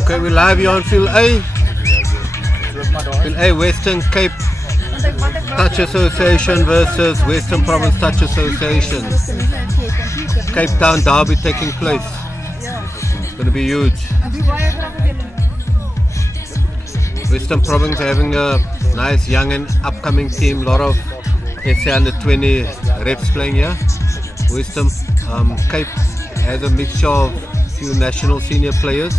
Okay, we're live here on Field A. Field A, Western Cape Touch Association versus Western Province Touch Association. Cape Town derby taking place. It's going to be huge. Western Province having a nice young and upcoming team. A lot of SA under 20 reps playing here. Western Cape has a mixture of few national senior players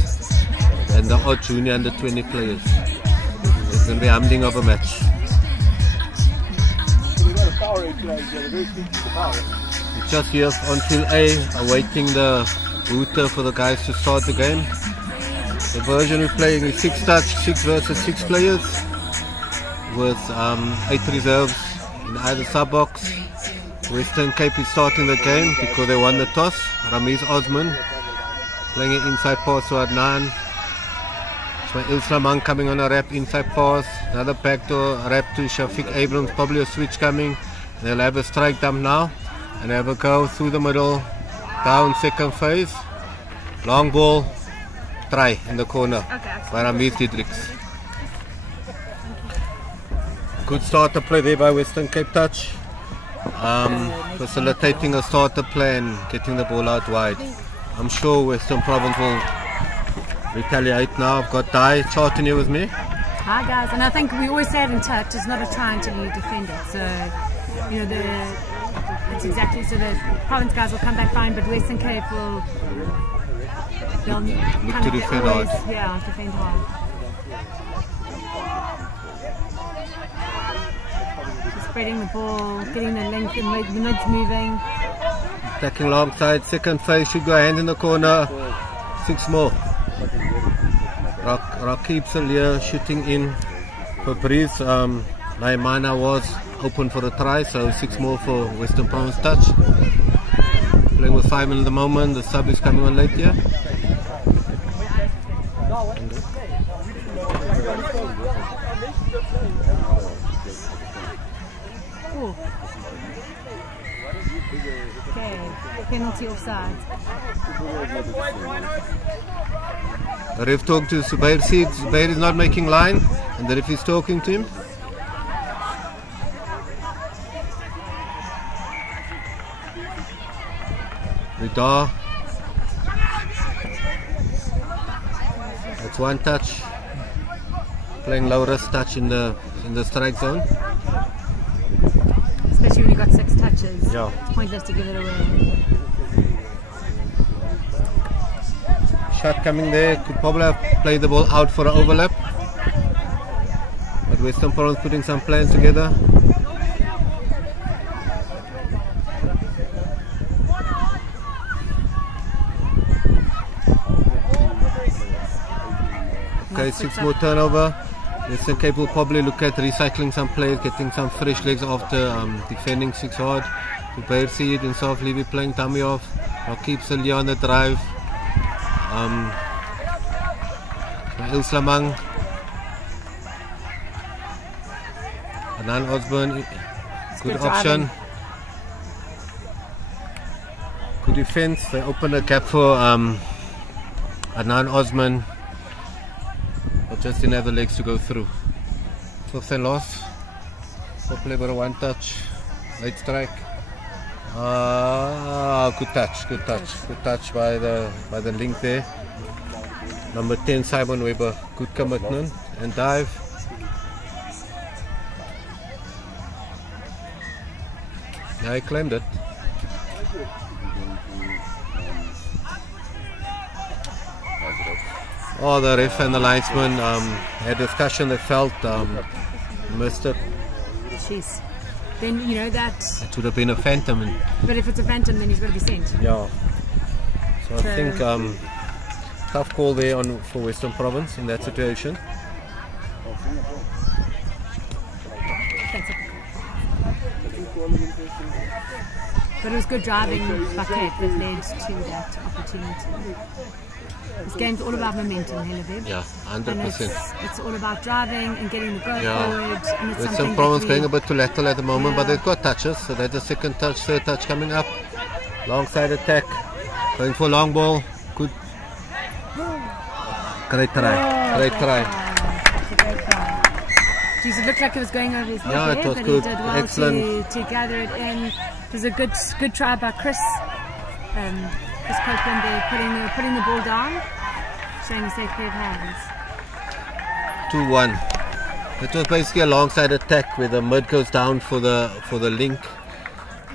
and the odd junior under 20 players. It's going to be a humbling of a match. We're just here on Field A awaiting the booter for the guys to start the game. The version we're playing is 6 touch, 6 versus 6 players with 8 reserves in either sub box. Western Cape is starting the game because they won the toss. Ramiz Osman playing an inside pass to Adnan. Ismail Slaman coming on a wrap inside pass. Another backdoor wrap to Shafiq Abrams. Probably a switch coming. They'll have a strike dump now and have a go through the middle. Down second phase. Long ball. Try in the corner by Ramiz Didriks. Good starter play there by Western Cape Touch. Facilitating a starter play and getting the ball out wide. I'm sure Western Province will retaliate now. I've got Dai charting here with me. Hi guys, and I think we always say it in touch, it's not a try until you defend it. So, you know, it's exactly, so the Province guys will come back fine, but Western Cape will look to defend hard. Yeah, defend hard. Spreading the ball, getting the length, the mids moving. Attacking long side, second phase, should go hand in the corner. 6 more. Rakib Salia shooting in for Breeze. Naimana was open for a try, so 6 more for Western Province Touch. Playing with 5 in the moment, the sub is coming on late here. Okay, penalty offside. The ref talked to Zubair Seed. Zubair is not making line, and the ref is talking to him. Rida. That's 1 touch. Playing Laura's touch in the strike zone. Especially when you got 6 touches. Yeah. It's pointless to give it away. Shot coming there, could probably have played the ball out for an overlap. But Western Province putting some plans together. Okay, 6 more turnover. Western Cape will probably look at recycling some players, getting some fresh legs after defending 6 hard. Zubair Seed and South Levy playing dummy off. Rakib Salia on the drive. Il Slamang. Adnan Osborne, good option. Good defense. They open a gap for Adnan Osman, but just didn't have the legs to go through. 12th and loss. So play but a 1 touch. Late strike. Good touch by the link there. Number 10 Simon Weber, good commitment and dive. Yeah, he claimed it. Oh, the ref and the linesman had a discussion. They felt missed it. Jeez. Then you know that it would have been a phantom. But if it's a phantom, then he's got to be sent. Yeah. So I think tough call there for Western Province in that situation. But it was good driving by Cape that led to that opportunity. This game's all about momentum, Helleviv. Yeah, 100%. It's all about driving and getting the goal forward. And it's Western Province going a bit too lateral at the moment, but they've got touches. So there's a second touch, third touch coming up. Long side attack, going for long ball. Good Great try. Great try. That's a great try. Geez, it looked like it was going over his head Yeah, it there, was but good. he did well Excellent. to gather it in. It was a good try by Chris. Chris Copeland there putting the ball down, showing a safe pair of hands. 2-1. It was basically a long side attack where the mid goes down for the link,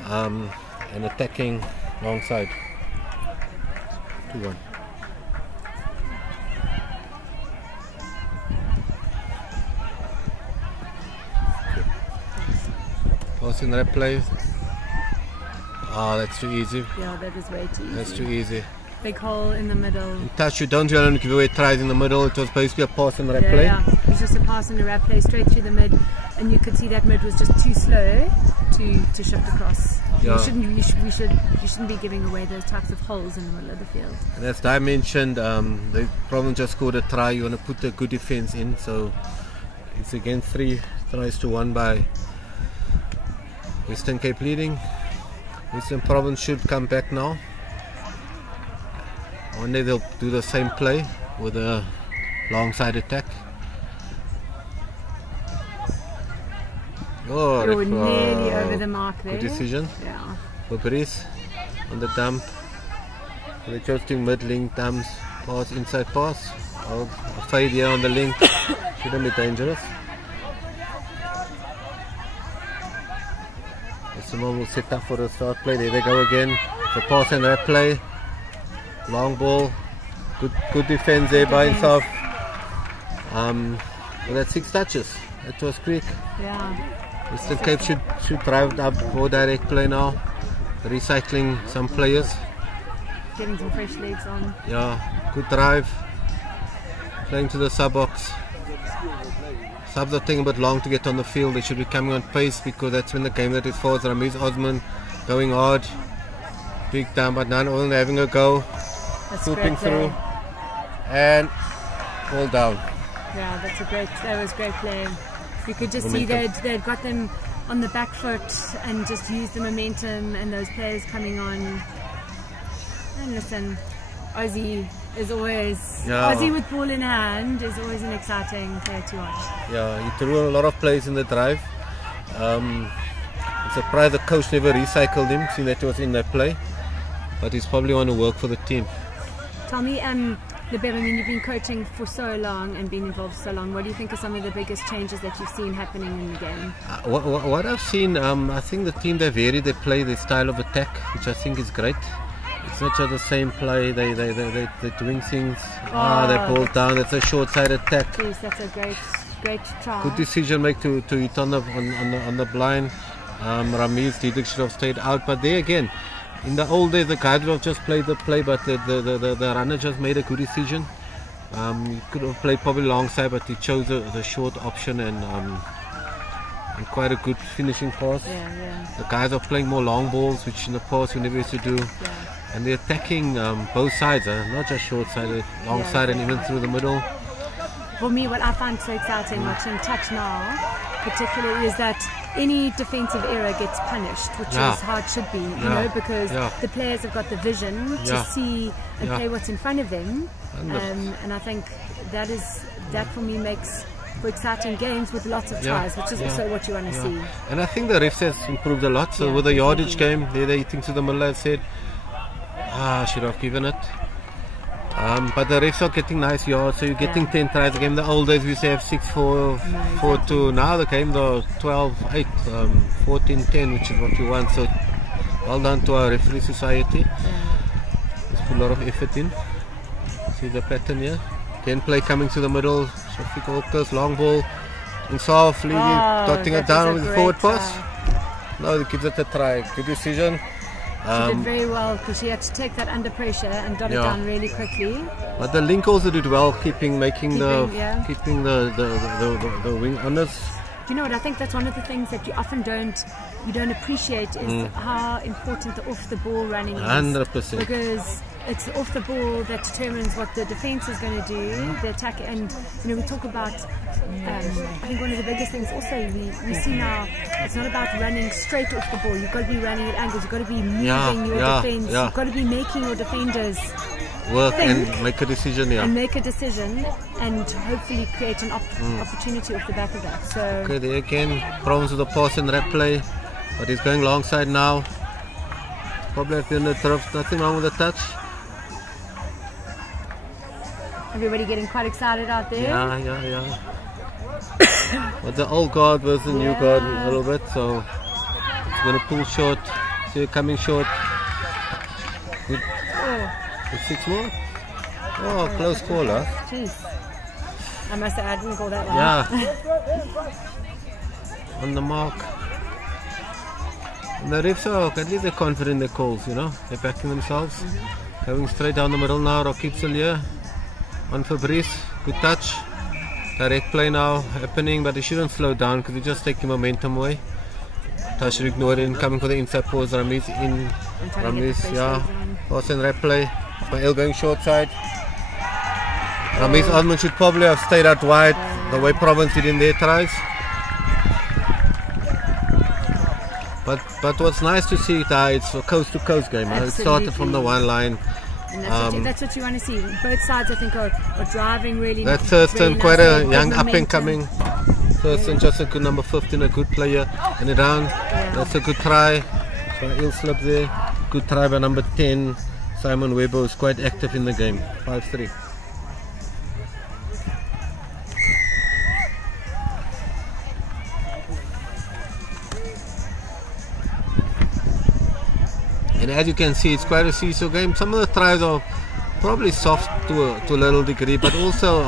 and attacking long side. 2-1. Passing that play. Oh, that's too easy. Yeah, that is way too easy. That's too easy. Big hole in the middle. In touch, you don't want to give away tries in the middle. It was basically a pass and a play. Yeah, it was just a pass and a wrap play straight through the mid, and you could see that mid was just too slow to shift across. Yeah. You shouldn't be giving away those types of holes in the middle of the field. And as Di mentioned, they probably just scored a try. You want to put a good defense in, so it's again 3-1 by Western Cape leading. Western Province should come back now. One day they'll do the same play with a long side attack. Oh, You're nearly over the mark there. Good decision. Yeah. Boberis on the dump. They're just doing mid-link dumps, pass, inside pass. A fade here on the link. Shouldn't be dangerous. Someone will set up for the start play. There they go again. The pass and that play. Long ball. Good defense there by himself. Well, that's 6 touches. That was quick. Yeah. Western Cape should drive up more direct play now. Recycling some players. Getting some fresh legs on. Yeah, good drive. Playing to the sub box. Subs are taking a bit long to get on the field. They should be coming on pace because that's when the game that is for. Ramiz Osman going hard. Big down, but none of them having a go. Swooping through. And ball down. Yeah, that was great play. You could just see they'd got them on the back foot and just used the momentum and those players coming on. And listen, Aussie is always, Aussie with ball in hand is always an exciting player to watch. Yeah, he threw a lot of plays in the drive. I'm surprised the coach never recycled him, seeing that he was in that play. But he's probably want to work for the team. Tell me, Lebeb, I mean, you've been coaching for so long and been involved for so long. What do you think are some of the biggest changes that you've seen happening in the game? What I've seen, I think the team, they vary, they play their style of attack, which I think is great. It's not just the same play, they're doing things, they pull down, it's a short side attack. Jeez, that's a great try. Good decision make to hit on the blind. Ramiz Diedrich should have stayed out, but there again, in the old days, the guys would have just played the play, but the runner just made a good decision. He could have played probably long side, but he chose the short option and quite a good finishing pass. Yeah. The guys are playing more long balls, which in the past we never used to do. Yeah. And they're attacking both sides, not just short side, long side, and even through the middle. For me, what I find so exciting watching touch now, particularly, is that any defensive error gets punished, which is how it should be, you know, because the players have got the vision to see and play what's in front of them. And I think that for me makes for exciting games with lots of tries, which is also what you want to see. And I think the refs has improved a lot. So with the yardage game, they're hitting to the middle, I said, should have given it. But the refs are getting nice yards, so you're getting 10 tries a game. The old days we used to have 6-4, 4-2. Now the games are 12-8, 14-10, which is what you want. So well done to our referee society. Let's put a lot of effort in. See the pattern here. 10 play coming to the middle. Shafiq Walker's long ball. Insaf, Levy dotting it down with the forward pass. No, he gives it a try. Good decision. She did very well because she had to take that under pressure and dot it down really quickly. But the link also did well, keeping the wing honest. You know what? I think that's one of the things that you often don't appreciate is how important the off the ball running is. 100%. Because it's off the ball that determines what the defense is going to do, the attack, and we talk about. I think one of the biggest things also we see now, it's not about running straight off the ball. You've got to be running at angles. You've got to be moving your defense. You've got to be making your defenders work and make a decision. And make a decision and hopefully create an opportunity off the back of that. So okay, there again, problems with the pass and rep play, but he's going long side now. Probably at the end of the turf, nothing wrong with the touch. Everybody getting quite excited out there. Yeah. But the old guard versus the new guard a little bit, so it's going to pull short. See it coming short. Good. With 6 more. Oh, close call, huh? Jeez. I must have, I didn't call that one. Yeah. On the mark. And the refs are, at least they're confident in their calls, you know. They're backing themselves. Going straight down the middle now. Rakib Salia on Fabrice. Good touch. Direct play now happening, but they shouldn't slow down because they're just taking momentum away. Tash ignored it, coming for the inside pause. Ramiz in. Ramiz, pass and rep play. Ismail going short side. Ramiz Osman should probably have stayed out wide the way Province did in their tries. But what's nice to see it's a coast to coast game. It started from the one line. And that's what you want to see. Both sides, I think, are driving really. That's Thurston, quite a young up and coming. Thurston, just a good number 15, a good player. And around, that's a good try. So ill slip there. Good try by number 10. Simon Weber is quite active in the game. 5-3. And as you can see, it's quite a seesaw game. Some of the tries are probably soft to a little degree, but also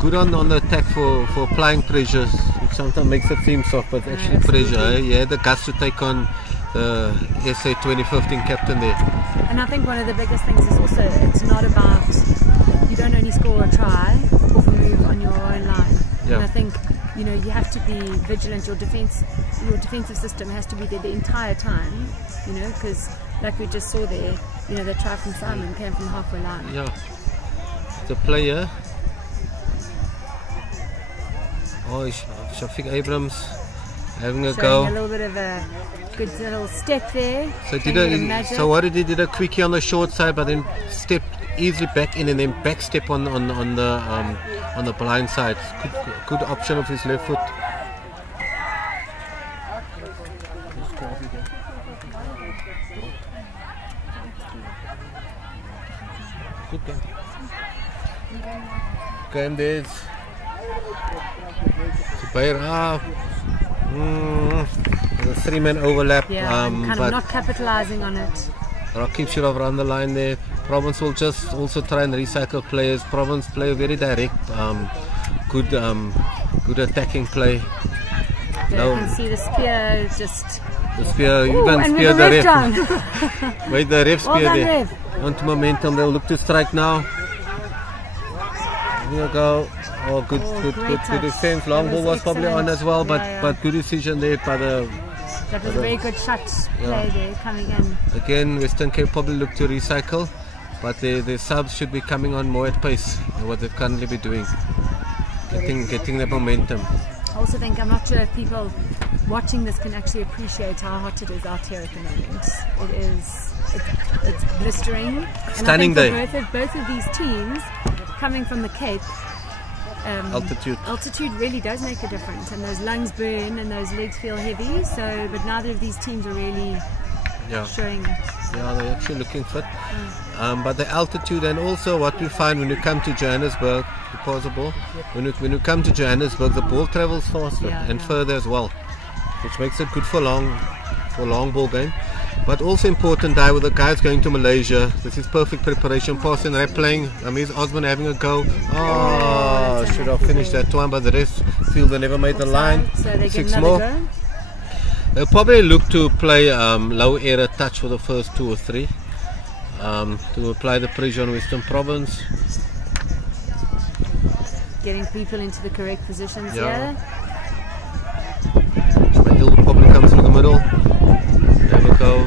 good on the attack for applying pressures, which sometimes makes it seem soft, but actually pressure. Yeah, the guts to take on the SA 2015 captain there. And I think one of the biggest things is also it's not about, you don't only score a try or move on your own line. Yeah. And I think, you know, you have to be vigilant. Your defensive system has to be there the entire time, you know, because like we just saw there, you know, the try from Simon came from halfway line. Yeah. The player. Oh, Shafiq Abrams having a go. A little bit of a good little step there. So what did he did a quickie on the short side, but then stepped easily back in and then back step on the blind side. Good option of his left foot. Good game. Game there's Zubair. There's a 3-man overlap. Yeah, kind of not capitalizing on it. Rakib should have run the line there. Province will just also try and recycle players. Province play very direct, good attacking play. Yeah, you can see the spear just. The spear, even spear the ref. Wait, the ref spear there. Onto momentum, they'll look to strike now. Here we go. Oh, good defense. Long ball was probably on as well, but good decision there by the. That was a very good shot play there coming in. Again, Western Cape probably look to recycle, but the subs should be coming on more at pace than what they currently be doing. Getting the momentum. I also think, I'm not sure if people watching this can actually appreciate how hot it is out here at the moment. It's blistering. Stunning day. Both of these teams coming from the Cape. Altitude really does make a difference, and those lungs burn and those legs feel heavy. So, but neither of these teams are really showing it. Yeah, they're actually looking fit. But the altitude, and also what we find when you come to Johannesburg, when you come to Johannesburg, the ball travels faster and further as well, which makes it good for long ball game. But also important with the guys going to Malaysia. This is perfect preparation. Pass and rep playing. Ramiz Osman having a go. Oh, should have finished that one, but the rest feel they never made the line. So they 6 more. Go. They'll probably look to play low error touch for the first 2 or 3 to apply the pressure on Western Province. Getting people into the correct positions here. Ismail will probably come through the middle. Have a go.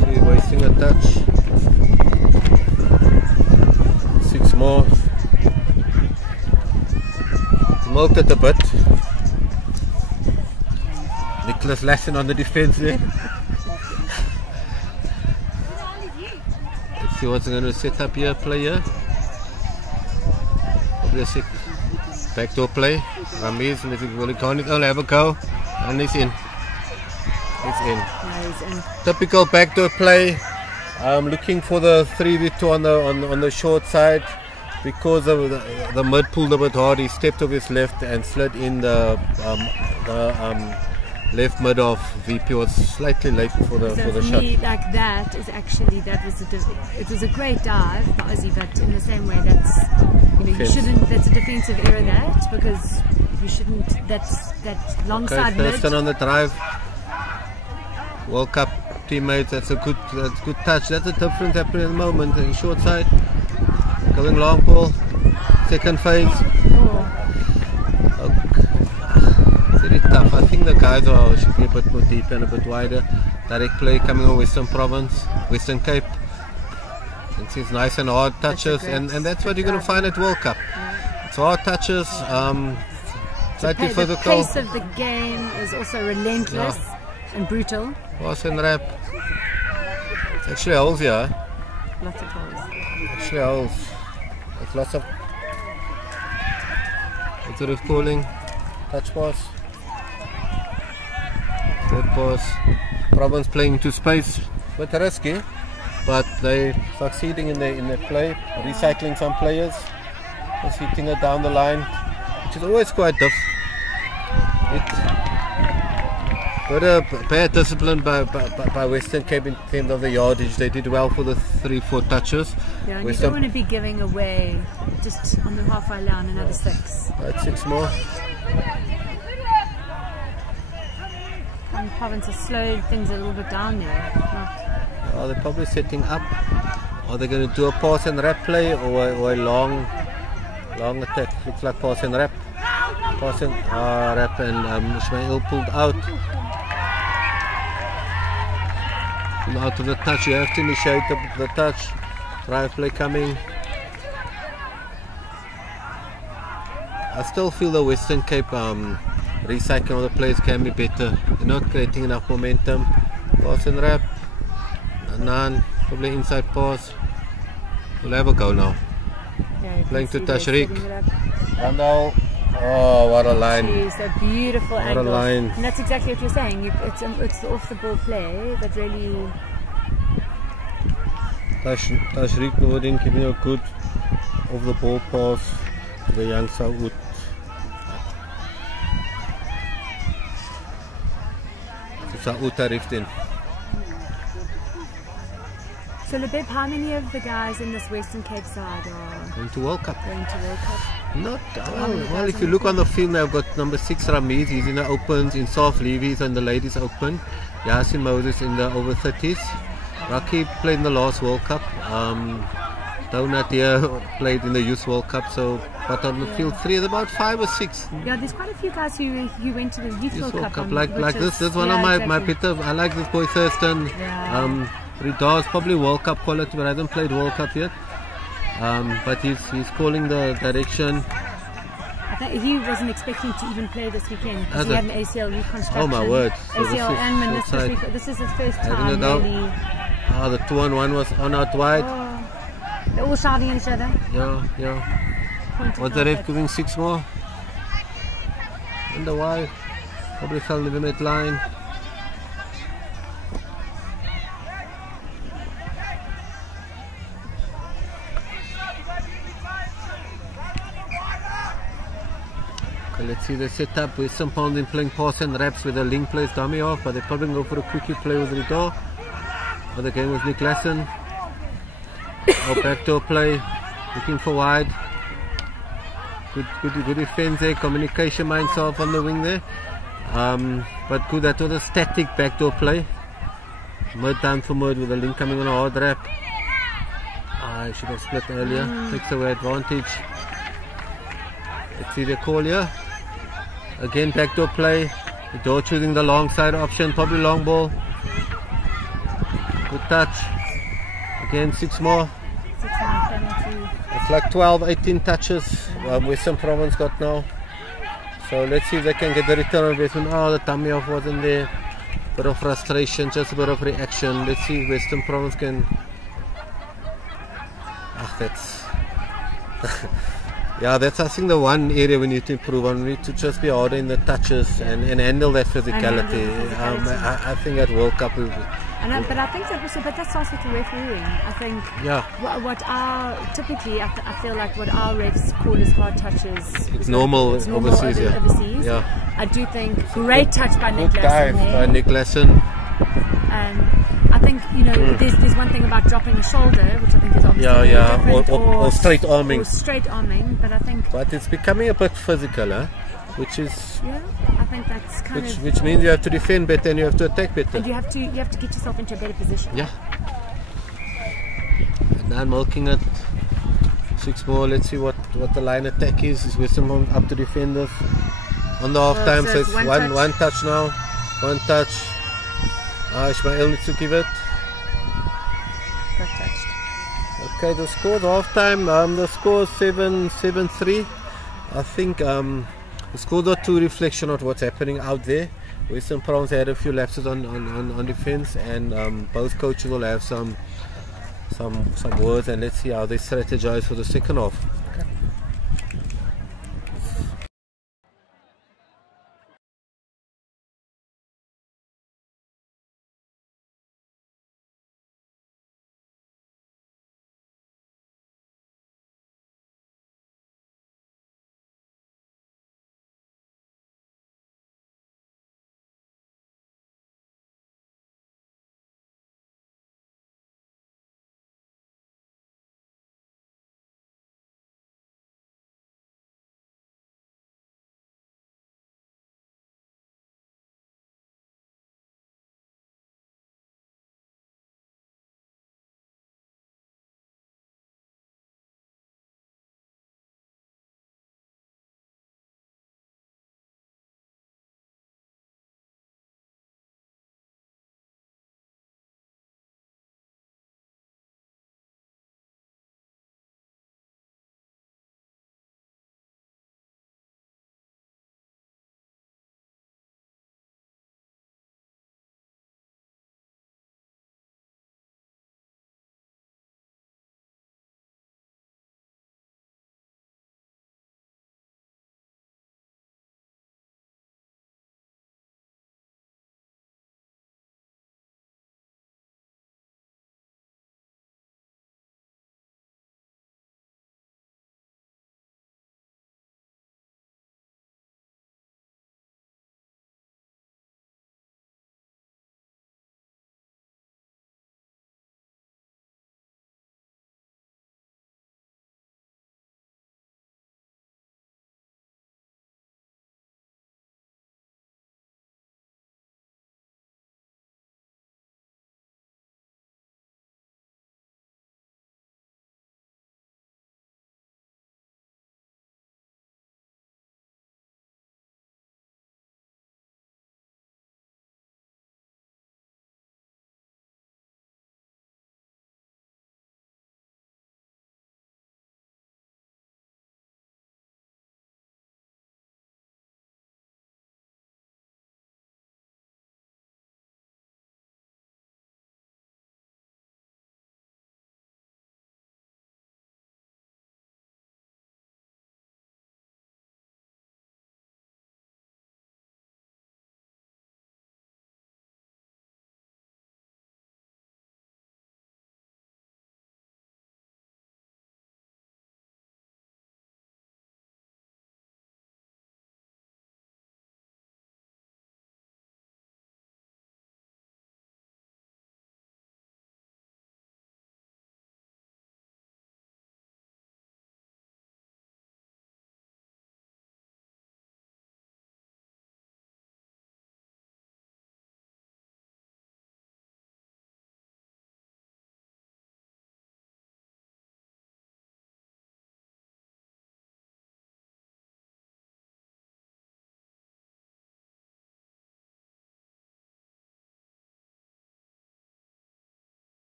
See, wasting a touch. 6 more. Milked it a bit. Nicholas Lassen on the defense there. See what's going to set up here, play here. Probably a sick backdoor play. Ramiz, will he can't only have a go, and he's in. He's in. Yeah, he's in. Typical backdoor play. Looking for the 3v2 on the short side. Because of the mid pulled a bit hard, he stepped off his left and slid in the left mid of VP. Was slightly late for the shot. Me, like that is actually it was a great dive by Ozzy, but in the same way you shouldn't. That's a defensive error because you shouldn't. That long side mid. Thurston on the drive. World Cup teammates. That's a good touch. That's a difference happening at the moment. The short side. Going long ball, second phase. Very tough. I think the guys should be a bit more deep and a bit wider. Direct play coming on Western Province, Western Cape. It's nice and hard touches, and that's what you're going to find at World Cup. It's hard touches, slightly physical. The pace of the game is also relentless and brutal. Pass and wrap. It's actually holes here. Lots of holes. Actually holes. There's lots of sort of calling, touch pass, third pass. Province playing into space, bit risky, but they succeeding in their play, recycling some players, just hitting it down the line, which is always quite tough. But a bad discipline by Western Cape in terms of the yardage. They did well for the 3-4 touches. Yeah, and you don't want to be giving away just on the halfway line another 6. Right, 6 more. And Province has slowed things a little bit down there. Are they probably setting up? Are they going to do a pass and wrap play or a long attack? Looks like pass and wrap. Pass and wrap, and Ismail pulled out. Out of the touch, you have to initiate the touch. Drive play coming. I still feel the Western Cape recycling of the plays can be better. They're not creating enough momentum. Pass and wrap. None. Probably inside pass. We'll have a go now. Yeah, playing to Tashrik. Randall. Oh, what a line. Jeez, a beautiful angle. What a line. And that's exactly what you're saying. It's the off the ball play that really... Tashrik Noordin giving a good off the ball pass to the young Saud. Saud arrived in. So Lebeb, how many of the guys in this Western Cape side are going to World Cup? Not well. If you look on the field, they've got number 6 Ramiz. He's in the opens. In South Levy's and the ladies open. Yasin Moses in the over 30s. Rocky played in the last World Cup. Donut here played in the Youth World Cup. So, but on the field 3 is about 5 or 6. Yeah, there's quite a few guys who went to the Youth World Cup. Like this one of my Peter. I like this boy Thurston. Yeah. Ridar's probably World Cup quality, but I haven't played World Cup yet. But he's calling the direction. I think he wasn't expecting to even play this weekend because he had an ACL reconstruction. Oh my word! So ACL and meniscus. This is his first time really. The 2-on-1 was on out wide. Oh, they're all shouting at each other. Yeah. Was the ref giving 6 more? Wonder why? Probably fell in the mid line. Let's see the setup with some pounding playing pass and wraps with a link plays dummy off, but they probably go for a quickie play with Ridor. Or the game with Nick Lassen. Or backdoor play, looking for wide. Good defense there, communication by himself on the wing there. But good, that was a static backdoor play. Mid down for mid with a link coming on a hard wrap. I should have split earlier, takes away advantage. Let's see the call here. Again, backdoor play. The door choosing the long side option, probably long ball. Good touch. Again, 6 more. It's like 12, 18 touches Western Province got now. So let's see if they can get the return on investment. Oh, the tummy off wasn't there. Bit of frustration, just a bit of reaction. Let's see if Western Province can That's yeah, that's I think the one area we need to improve on. We need to just be harder in the touches and handle that physicality. I think at World Cup but I think that also, but that starts with the refereeing. I think what our typically I feel like what our refs call as hard touches. It's normal overseas. Yeah. I do think great touch by Nick Lassen. I think there's one thing about dropping a shoulder, which I think is obviously different, or straight arming. But I think. But it's becoming a bit physical, which is. Yeah, I think that's kind of. Which means you have to defend better and you have to attack better. And you have to get yourself into a better position. Yeah. And now milking it. 6 more. Let's see what the line attack is. Is Western up to defenders on the half time? So it's one touch now. One touch. Ismail needs to give it. Got touched. Okay, the score, the half time. The score is 7-3. I think the score not too reflection of what's happening out there. Western Province had a few lapses on defense, and both coaches will have some words, and let's see how they strategize for the second half.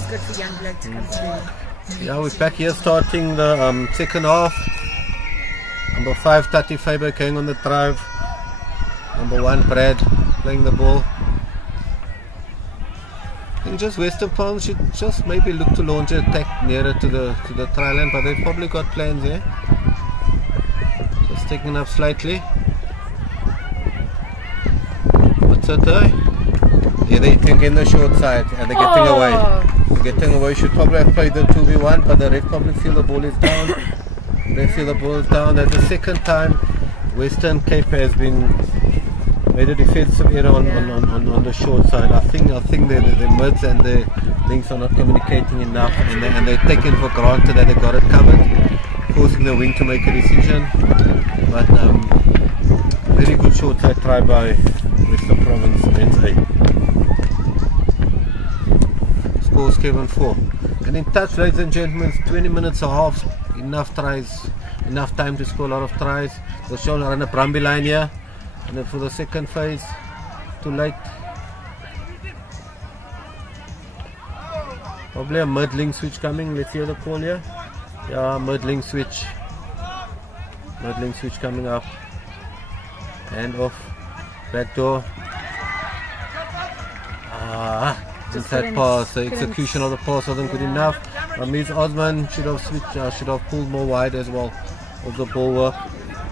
always good for young bloke to come through. Yeah, we're back here starting the second half. Number 5, Tati Faber going on the drive. Number 1, Brad playing the ball. I think just Western Province should just maybe look to launch an attack nearer to the try line, but they've probably got plans there. Just taking up slightly. What's that though? Yeah, they think in the short side and they're getting away. They're getting away. Should probably have played the 2v1, but the ref probably feel the ball is down. They feel the ball is down. That's the second time Western Cape has been made a defensive error on the short side. I think the mids and the links are not communicating enough, and they're taking for granted that they got it covered, forcing the wing to make a decision. But very good short side try by Western Province Men's A. Score 7-4. And in touch, ladies and gentlemen, 20 minutes and a half, enough tries, enough time to score a lot of tries. They'll show run a Brumby line here. And then for the second phase, too late. Probably a mid-link switch coming. Let's hear the call here. Yeah, mid-link switch. Mid-link switch coming up. Hand off. Back door. Inside pass. The execution of the pass wasn't good enough. Ms. Osman should have switched. Should have pulled more wide as well of the ball work.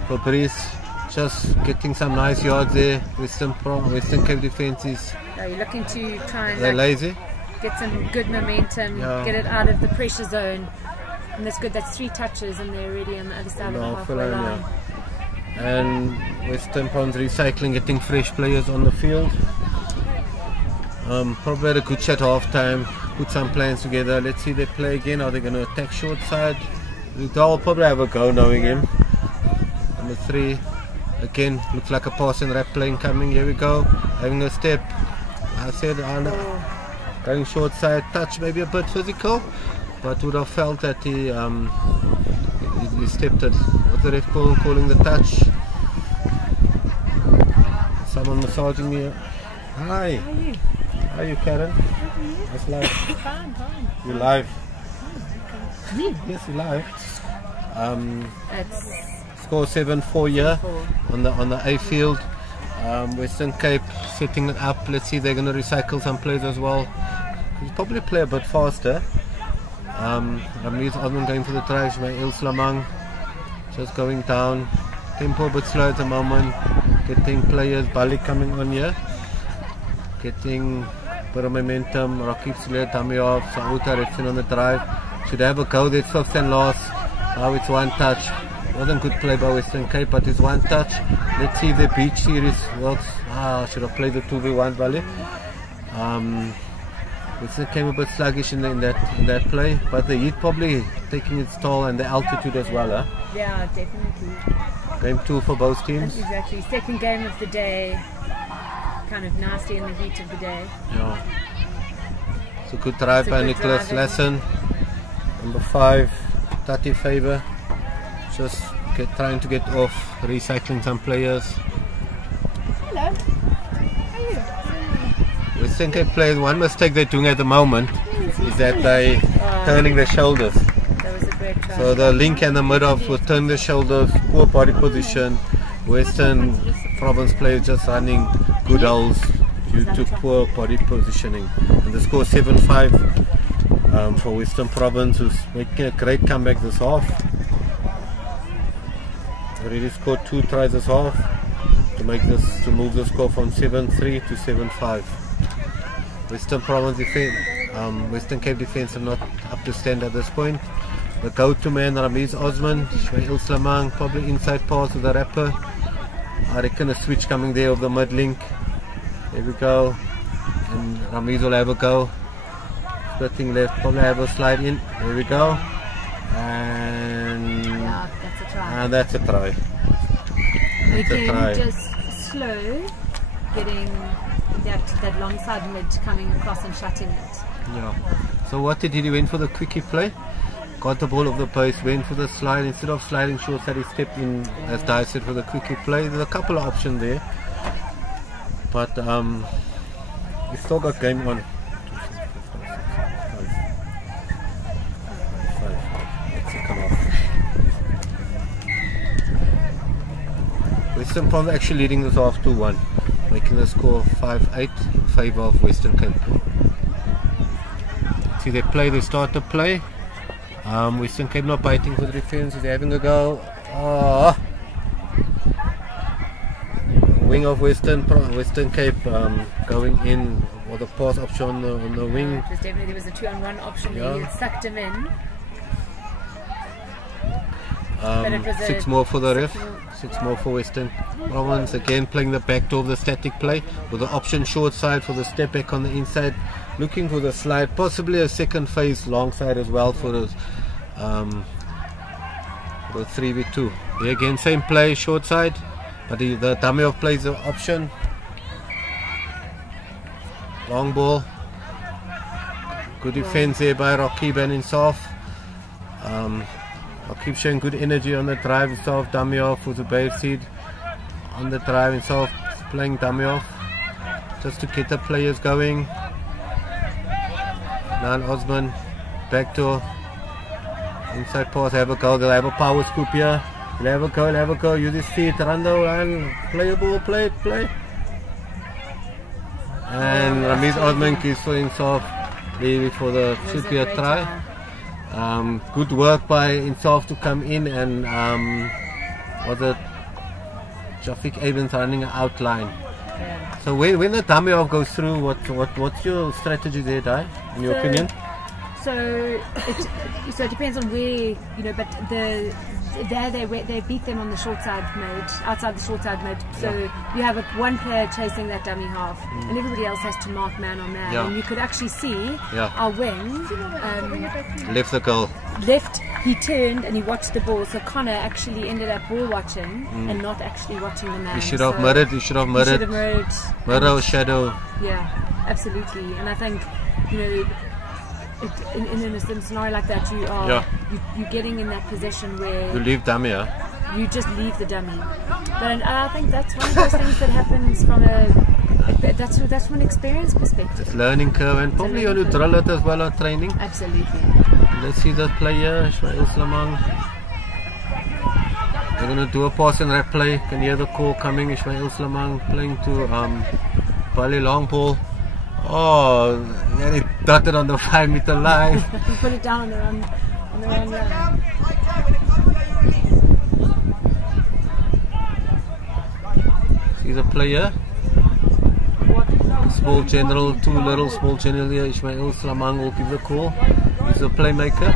Fabrice just getting some nice yards there. Western Cape defenses. Yeah, you're looking to try and they're lazy. Get some good momentum, get it out of the pressure zone. And that's good. That's 3 touches and they're already on the other side of the halfway line. And Western Province recycling, getting fresh players on the field. Probably had a good chat half time, put some plans together. Let's see they play again. Are they going to attack short side? They'll probably have a go knowing him. Number 3. Again, looks like a pass and rap playing coming. Here we go. Having a step. I said going short side, touch maybe a bit physical, but would have felt that he stepped it. What's the ref calling the touch? Someone massaging me. Hi. How are you? How are you, Karen? That's live. Fine. You live? Me? Yes, you live. It's Score 7-4 here on the A field. Western Cape setting it up. Let's see, they're going to recycle some plays as well. He'll probably play a bit faster. Ramires Osman going for the try. Ismail Slamang just going down. Tempo a bit slow at the moment. Getting players. Bali coming on here. Getting a bit of momentum. Rakib Sulet, Damiov, Sauta, Refin on the drive. Should have a go there, 5th and last. Now it's 1 touch. Wasn't good play by Western Cape, but it's 1 touch. Let's see if the beach series works. Should have played the 2v1 Bali. Western Cape a bit sluggish in that play, but the heat probably taking its toll and the altitude as well. Yeah, definitely. Game 2 for both teams. That's exactly. Second game of the day. Kind of nasty in the heat of the day. Yeah. It's a good drive by Nicholas Lassen. Number 5, Tati Faber. Just trying to get off, recycling some players. Hello. How are you? Western Cape players, one mistake they're doing at the moment is that they turning their shoulders. That was a great try. So the link and the mid-off will turn their shoulders, poor body position. Western Province players just running good holes due to poor body positioning. And the score 7-5 for Western Province, who's making a great comeback this half. Already scored 2 tries this half to move the score from 7-3 to 7-5. Western Province defense, Western Cape defense are not up to stand at this point. The go-to man, Ramires Osman, Ismail Slamang, probably inside pass with the rapper. I reckon a switch coming there of the mid link. There we go. And Ramires will have a go. Splitting left, probably have a slide in. There we go. And that's a try. Again, just slow, getting that long side mid coming across and shutting it. Yeah. So what did he went for the quickie play? Got the ball off the post, went for the slide. Instead of sliding short side, he stepped in, as Di said, for the quickie play. There's a couple of options there, but he still got game on. Western Province actually leading this half 2-1, making the score 5-8 in favour of Western Cape. See, they start to play. Western Cape not biting for the defence, they're having a go. Wing of Western Cape going in for the pass option on the wing. It was definitely, there was a 2-on-1 option there, you sucked him in. 6 more for the ref, 6 more for Western Province. Again playing the back door of the static play with the option short side for the step back on the inside, looking for the slide, possibly a second phase long side as well for the 3v2. Here again same play, short side, but the dummy off plays the option, long ball, good defense there by Rakib and Insaf. I'll keep showing good energy on the drive itself. Dummy off with the base seed on the drive itself, playing dummy off just to get the players going. Nan Osman, back door, inside pass, have a go. They'll have a power scoop here. They'll have a go, use his feet, Rando, and play a ball, play. And Ramiz Osman keeps for himself, leaving for the should be a try. Good work by Insaf to come in, and was it Shafiq Evans running an outline. So when the dummy off goes through, what's your strategy there, Dai, in your opinion? So it depends on where, but they beat them on the short side mode, outside the short side mode. So you have one player chasing that dummy half, and everybody else has to mark man on man. And you could actually see our wing left the goal. He turned and he watched the ball. So Connor actually ended up ball watching and not actually watching the man. He should have mirrored. Mirror or shadow. Yeah, absolutely. And I think in a scenario like that, you're getting in that position where you leave dummy. You just leave the dummy. But I think that's one of those things that happens from that's from an experience perspective. It's learning curve, and probably you want to drill it as well on training. Absolutely. Let's see that player, Ishmael Slamang. They're going to do a pass and rep play. Can hear the call coming. Ishmael Slamang playing to Bali long ball. Oh, and he dotted on the 5-meter line. He put it down on the wrong line. See the player. Small general, too little small general here. Ishmael Slamang will give the call. He's the playmaker.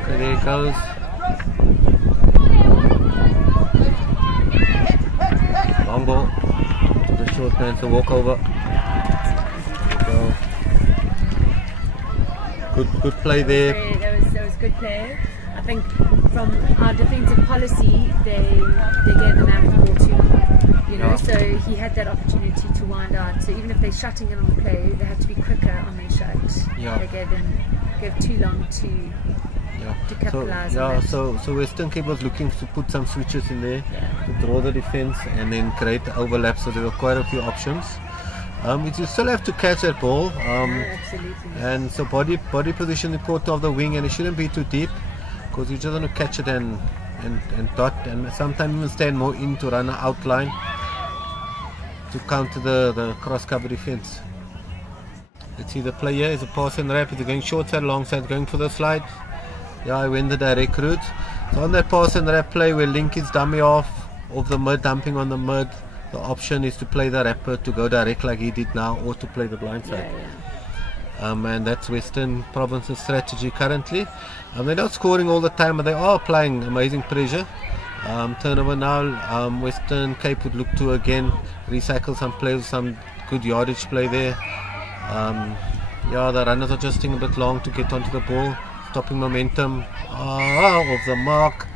Okay, there he goes. Long ball to the short man, so walk over. Good play there. That was good play. I think from our defensive policy, they gave the man the ball too long, so he had that opportunity to wind out. So even if they're shutting in on the play, they had to be quicker on their shot. They gave too long to capitalize on that. So Western Cape was looking to put some switches in there to draw the defense and then create the overlap, so there were quite a few options. You still have to catch that ball, absolutely. And so body position the quarter of the wing, and it shouldn't be too deep, because you just want to catch it and dot, and sometimes even stand more in to run an outline to counter the cross cover defense. Let's see the player is a pass and rap. Is going short side, long side, going for the slide. I went the direct route. So on that pass and rap play where Link is dummy off the mud, dumping on the mud, the option is to play the rapper to go direct like he did now, or to play the blind side. And that's Western Province's strategy currently. They're not scoring all the time, but they are applying amazing pressure. Turnover now, Western Cape would look to again recycle some plays, some good yardage play there. The runners are just taking a bit long to get onto the ball, stopping momentum. Off the mark.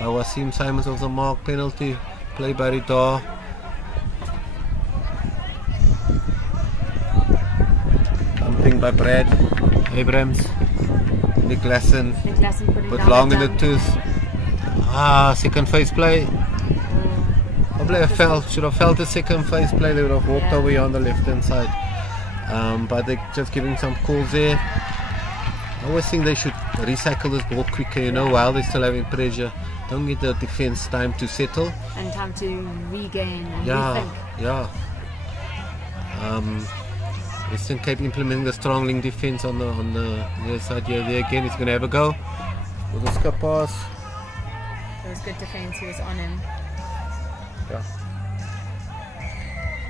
Wasim Simons off the mark, penalty. Play by Ridor. Dumping by Brad Abrams. Nick Lassen put long in the tooth. Second phase play. Probably should have felt the second phase play. They would have walked over here on the left hand side. But they're just giving some calls there. I always think they should recycle this ball quicker, you know, while they're still having pressure. Don't get the defense time to settle. And time to regain and rethink. Yeah. Western Cape implementing the strong link defense on the near side here. There again, he's going to have a go with the skip pass. It was good defense, he was on him. Yeah.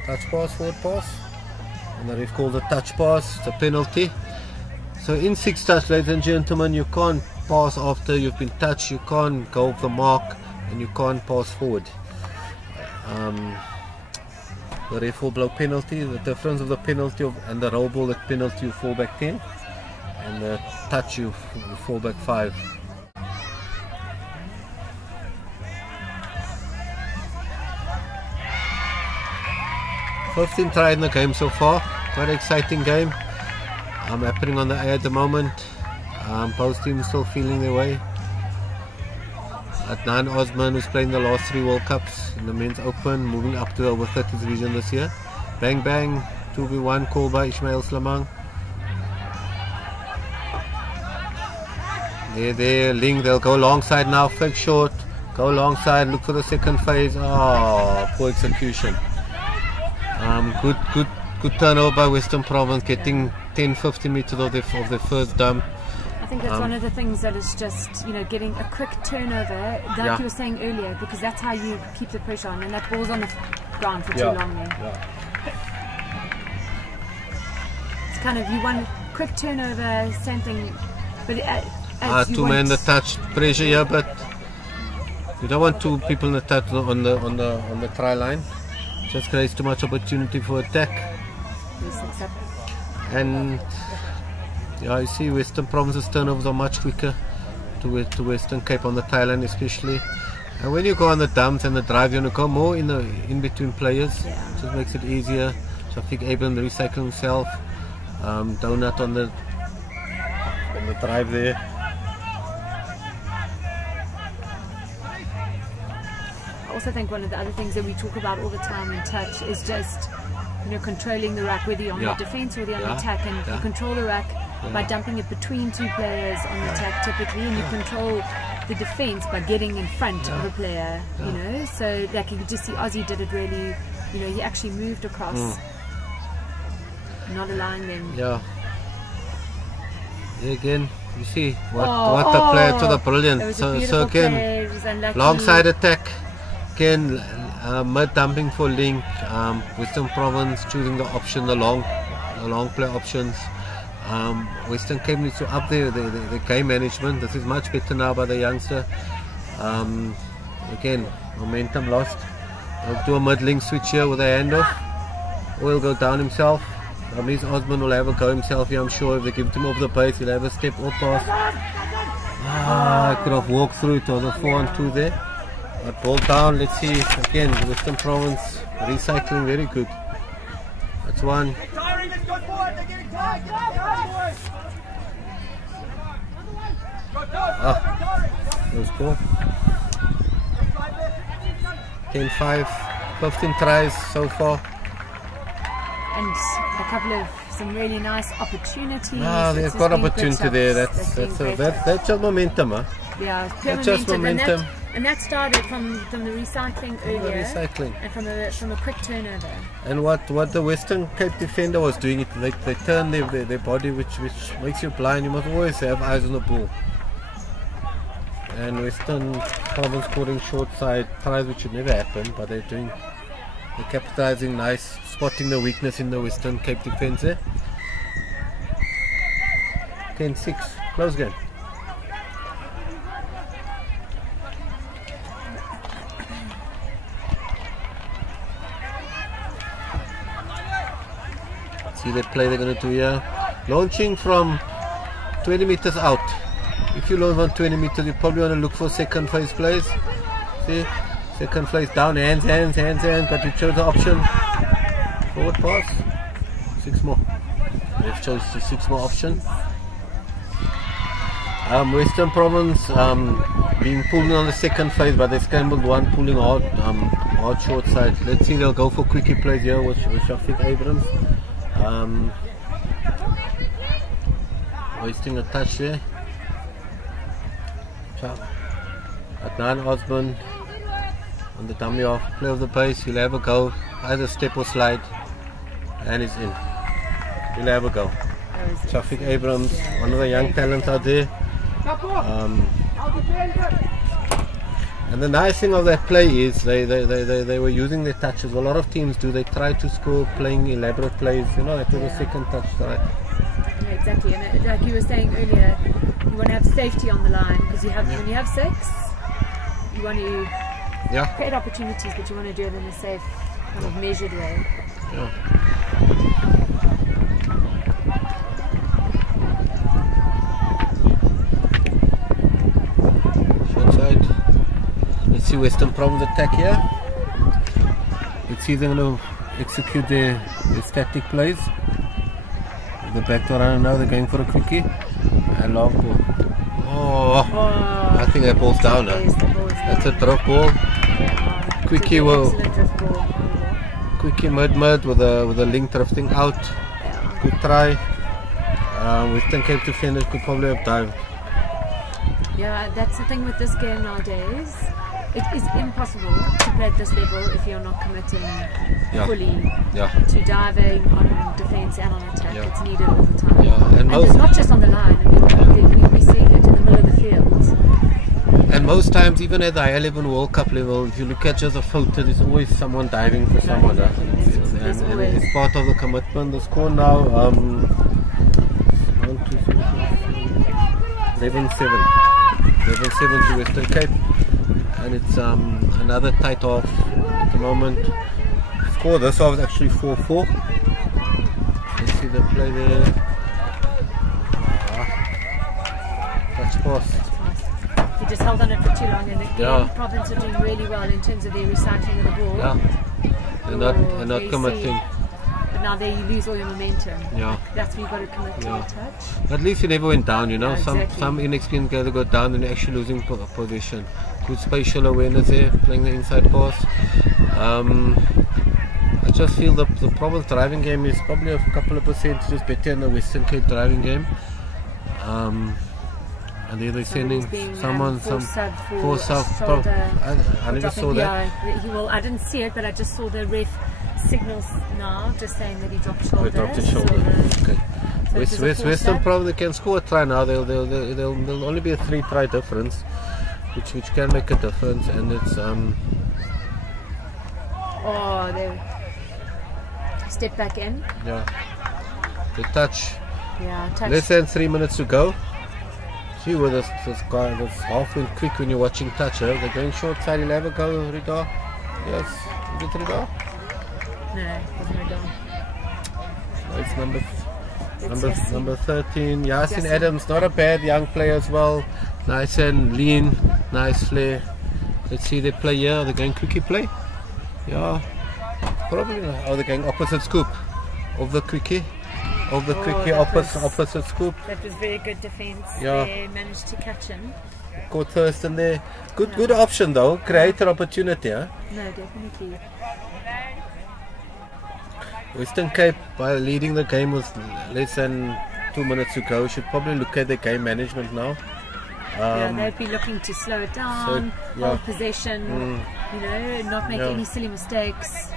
Touch pass, forward pass. And the ref called a touch pass. It's a penalty. So in 6 touch, ladies and gentlemen, you can't pass after you've been touched, you can't go off the mark, and you can't pass forward. The ref will blow penalty. The difference of the penalty and the roll ball, that penalty you fall back 10, and the touch you fall back 5. First try in the game so far. Quite an exciting game. Happening on the A at the moment. Both teams still feeling their way. At 9, Osman, who's playing the last 3 World Cups in the Men's Open, moving up to the over 30s division this year. Bang bang, 2v1 call by Ismail Slamang. There, Ling, they'll go long side now, fake short, go long side, look for the second phase. Oh, poor execution. Good turnover by Western Province, getting 10-15 meters of their first dump. I think that's one of the things that is just, you know, getting a quick turnover, like you were saying earlier, because that's how you keep the pressure on, and that ball's on the ground for too long there. Yeah. It's kind of, you want a quick turnover, something, but two men the touch pressure here, but you don't want 2 people in the touch on the try line. Just creates too much opportunity for attack. And yeah, you see Western Province's turnovers are much quicker to Western Cape on the Thailand especially. And when you go on the dumps and the drive, you want to go more in between players. Just makes it easier. Shafiq Abraham recycling himself. Donut on the drive there. I also think one of the other things that we talk about all the time in touch is just, you know, controlling the rack, whether you're on the defense or the attack, and you control the rack by dumping it between 2 players on the attack typically, and you control the defense by getting in front of a player, you know. So like you can just see Ozzy did it really, you know, he actually moved across, not allowing them. Yeah, again, you see what the player to the brilliant. So again, long side attack. Again, mid dumping for Link. Western Province choosing the option, the long play options. Western Cape needs to up their game management. This is much better now by the youngster. Again, momentum lost. I'll do a mid link switch here with a handoff. Or he'll go down himself. Rameez Osman will have a go himself here, I'm sure. If they give him over the base, he'll have a step or pass. I could have walked through. It was a 4-on-2 there. But ball down, let's see, again, Western Province recycling, very good. That's one. Let's go. 10-5, 15 tries so far. And a couple of some really nice opportunities. They've got opportunity there. That's just momentum, huh? Yeah, that's just momentum. And that started from the recycling earlier, and from a quick turnover. And what the Western Cape defender was doing, they turn their body, which makes you blind. You must always have eyes on the ball. And Western Province scoring short side tries, which should never happen, but they're capitalizing nice, spotting the weakness in the Western Cape defense there. 10-6, close game. See the play they're going to do here. Launching from 20 meters out. If you launch on 20 meters, you probably want to look for second phase plays. See? Second phase down, hands, but you chose the option. Forward pass. 6 more. They've chose the 6 more option. Western Province being pulled on the second phase, but they scrambled one, pulling hard short side. Let's see, they'll go for quickie plays here with Shafiq Abrams. wasting a touch there. Adnan Osman on the dummy off, play of the pace, he'll have a go, either step or slide, and he's in. He'll have a go. Shafiq Abrams, one of the young talents out there. And the nice thing of that play is they were using their touches. A lot of teams do. They try to score playing elaborate plays. You know, that was the second touch, right? Yeah, exactly. And like you were saying earlier, you want to have safety on the line because when you have 6, you want to create opportunities, but you want to do it in a safe, kind of measured way. Yeah. Let's see Western Province attack here. Let's see they're going to execute their static plays. The back to run now, they're going for a quickie. And long ball. Oh, I think that ball's down now. That's a drop ball. Quickie quickie mid with a link drifting out. Good try. Western Cape defenders could probably have dived. Yeah, that's the thing with this game nowadays. It is impossible to play at this level if you're not committing fully to diving on defense and on attack. It's needed all the time. And it's not just on the line. I mean, we're seeing it in the middle of the field. And most times, even at the higher level World Cup level, if you look at just a photo, there's always someone diving for someone. And it's part of the commitment. The score now 11-7 to Western Cape, and it's another tight half at the moment. Score this half is actually 4-4. Let's see the play there. Touch pass. He just held on it for too long, and again, Province are doing really well in terms of their recycling of the ball. They're not committing. But now there you lose all your momentum. That's where you've got to commit to a touch. At least you never went down, you know. Some inexperienced guys go down and they're actually losing position. Good spatial awareness there, playing the inside pass. I just feel the Province driving game is probably a couple of percentages better than the Western Cape driving game. And then they're sending someone four sub. I never saw that. I didn't see it, but I just saw the ref signals now, just saying that he dropped shoulder. He dropped his shoulder. Okay. So Western probably can score a try now. There'll only be a 3-try difference, which can make a difference, and it's they step back in. The touch. Touch. Less than 3 minutes to go. See where this guy was halfway quick when you're watching touch. They're going short side. He'll have a go, Rida. Yes, is it Rida? No, it wasn't Rida. No, it's number 13. Yasin Adams, not a bad young player as well. Nice and lean, nice flair. Let's see they play here. Are they going quickie play? Probably not. Are they going opposite scoop of the quickie? Of the quickie opposite scoop. That was very good defense. They managed to catch him. Caught Thurston there. Good option though. Created opportunity. No, definitely. Western Cape, by leading the game with less than 2 minutes to go, should probably look at their game management now. They'd be looking to slow it down, hold possession, not make any silly mistakes.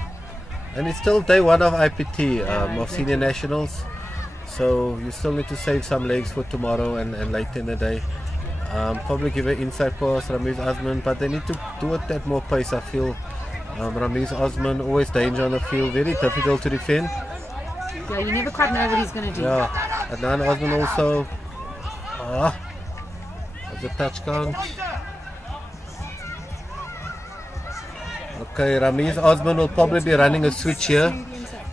And it's still day 1 of IPT, of senior nationals, so you still need to save some legs for tomorrow and later in the day. Probably give an inside pass, Ramiz Osman, but they need to do it at more pace, I feel. Ramiz Osman, always danger on the field, very difficult to defend. You never quite know what he's going to do. Adnan Osman also. That's a touch count. Okay, Ramiz Osman will probably be running a switch here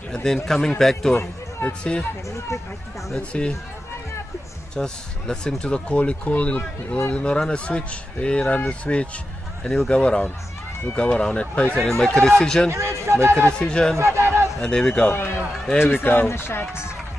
and then coming back door. Let's see. Just listen to the call he called. He'll run a switch. They run the switch and he'll go around. He'll go around at pace and he'll make a decision. And there we go. There we go.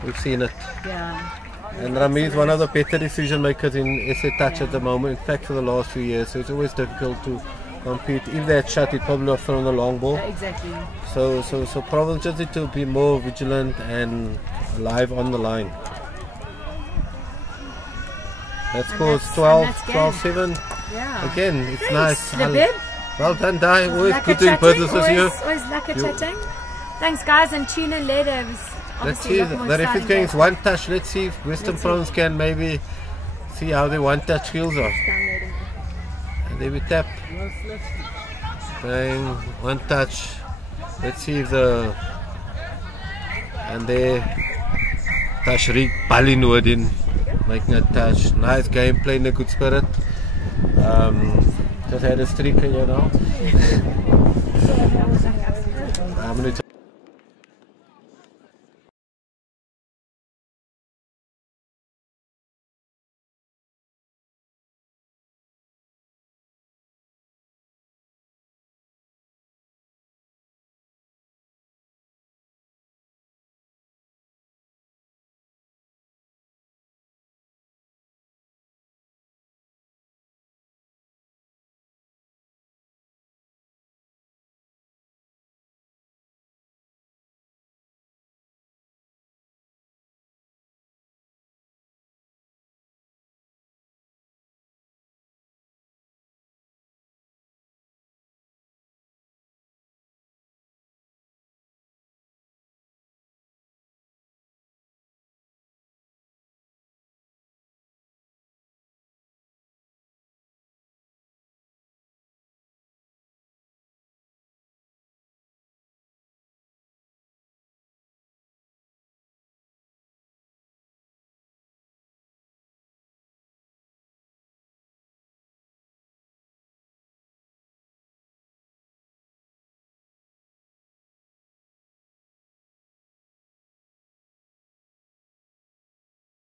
We've seen it. And Ramiz, one of the better decision makers in SA Touch at the moment. In fact, for the last few years, so it's always difficult to compete. If they had shot, he'd probably have thrown a long ball. Exactly. So Province just need to be more vigilant and alive on the line. That scores 12-7. Yeah. Again, it's Thanks, nice. Well done, Di. Always good doing business with you. Always lucky chatting. Thanks, guys, and tune in later. Let's see, the referee going one touch. Let's see if Western Province can maybe see how their one touch skills are. And there we tap. Playing one touch. Let's see if the. And there. Tashrik Balinodin making a touch. Nice game, playing a good spirit. Just had a streak here now.